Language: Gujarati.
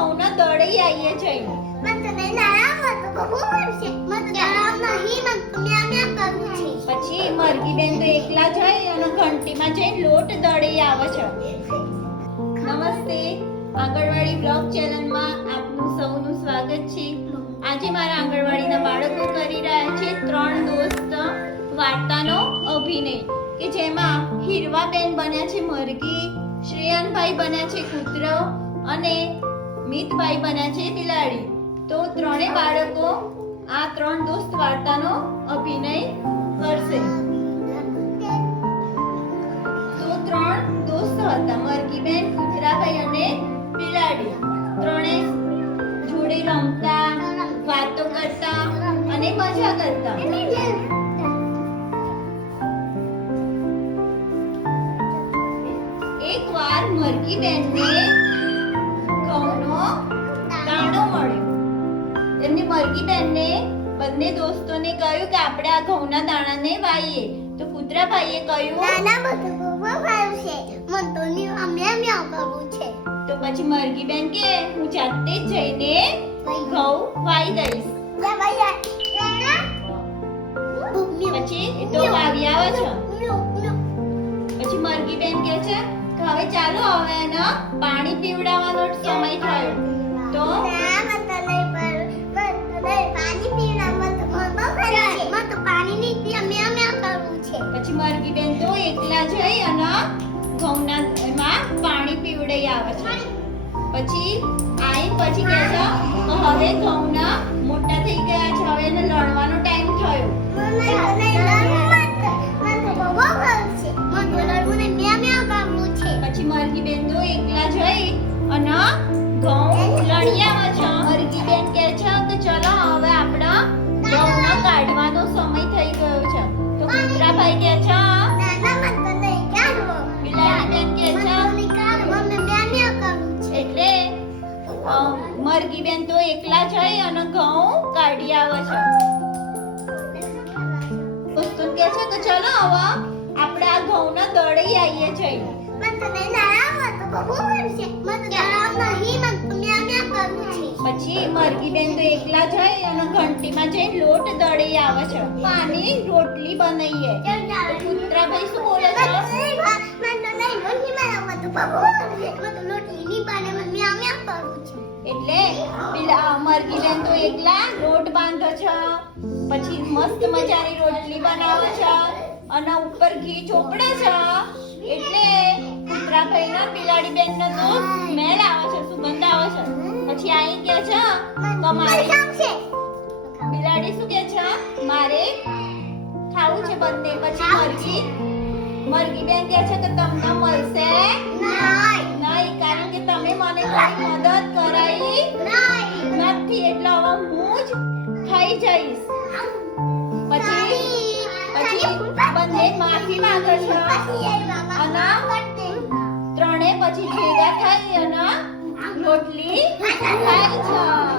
ઘઉંના દળે આવીએ જઈને મને તને નારાવ હતો બહુ વર્ષે મને નારાવ નહીં મને મ્યા મ્યા કરવું છે. પછી મરઘી બેન તો એકલા જઈ અને ઘંટીમાં જઈને લોટ દળે આવે છે. નમસ્તે. આંગણવાડી બ્લોગ ચેનલમાં આપનું સૌનું સ્વાગત છે. આજે મારા આંગણવાડીના બાળકો કરી રહ્યા છે ત્રણ દોસ્ત વાર્તાનો અભિનય કે જેમાં હીરવાબેન બન્યા છે મરઘી શ્રેયનભાઈ બન્યા છે કૂતરો અને મિતભાઈ બન્યા છે બિલાડી. તો ત્રણેય બાળકો આ ત્રણ દોસ્ત વાર્તાનો અભિનય કરશે. તો ત્રણ દોસ્ત હતા મરકીબેન કુતરાભાઈ અને બિલાડી. ત્રણેય જોડે રમતા, વાતો કરતા અને મજા કરતા. એકવાર મરઘીબેનને ઘઉંનો દાણો મળ્યો. એમની મરઘીબેનને બંને દોસ્તોને કહ્યું કે આપણે આ ઘઉંના દાણાને વાઈએ. તો કૂતરાભાઈએ કહ્યું નાના બધું બહુ સારું છે. મન તો મ્યા મ્યા કરવું છે. તો પછી મરઘીબેન કે હું જાતે જ જઈને ઘઉં વાઈ દઈશ. પછી એ તો વાવી આવે છે. પછી મરઘી બેન કે છે હવે ચાલો હવે એને પાણી પીવડાવવાનો સમય થયો. તો? પછી મરઘીબેન તો એકલા જઈ અને ઘઉંના એમાં પાણી પીવડાઈ આવે છે. પછી આઈ પછી કહે છે હવે ઘઉંના મોટા થઈ ગયા છે, હવે એને લણવાનો ટાઈમ થયો. અને ઘઉં લણી આવે છે મરઘીબેન કહે છે કે ચલો હવે આપણે ઘઉંનો કાઢવાનો સમય થઈ ગયો છે. તો કૂતરાભાઈ કહે છે મરઘીબેન તો એકલા જઈ અને ઘઉં કાઢી આવે છે. દોસ્તો કહે છે કે ચલો હવે આપણે આ ઘઉંના દળે આવીએ જઈને. પછી મરઘીબેન તો એકલા જઈ અને ઘંટીમાં જઈને લોટ દળી આવે છે. પાણી રોટલી બનાવીએ. કૂતરાભાઈ શું બોલે છે? એટલે પેલા મરઘીબેન તો એકલા લોટ બાંધે છે. પછી મસ્ત મજાની રોટલી બનાવે છે. અને ઉપર ઘી ચોપડે છે. એટલે કૂતરાભાઈ ના બિલાડી બેન નો તો મેલ આવે છે સુગંધ આવે છે. પછી આઈ કે છે તમારી. બિલાડી શું કે છે? મારે ખાવું છે બંને. પછી મરઘી. મરઘી બેન કે છે કે તમને મળશે? નહીં. કારણ કે તમે મને કોઈ મદદ કરાઈ નથી એટલે હવે હું જ ખાઈ જઈશ. પછી પછી બંને માફી માંગે છે. અને છે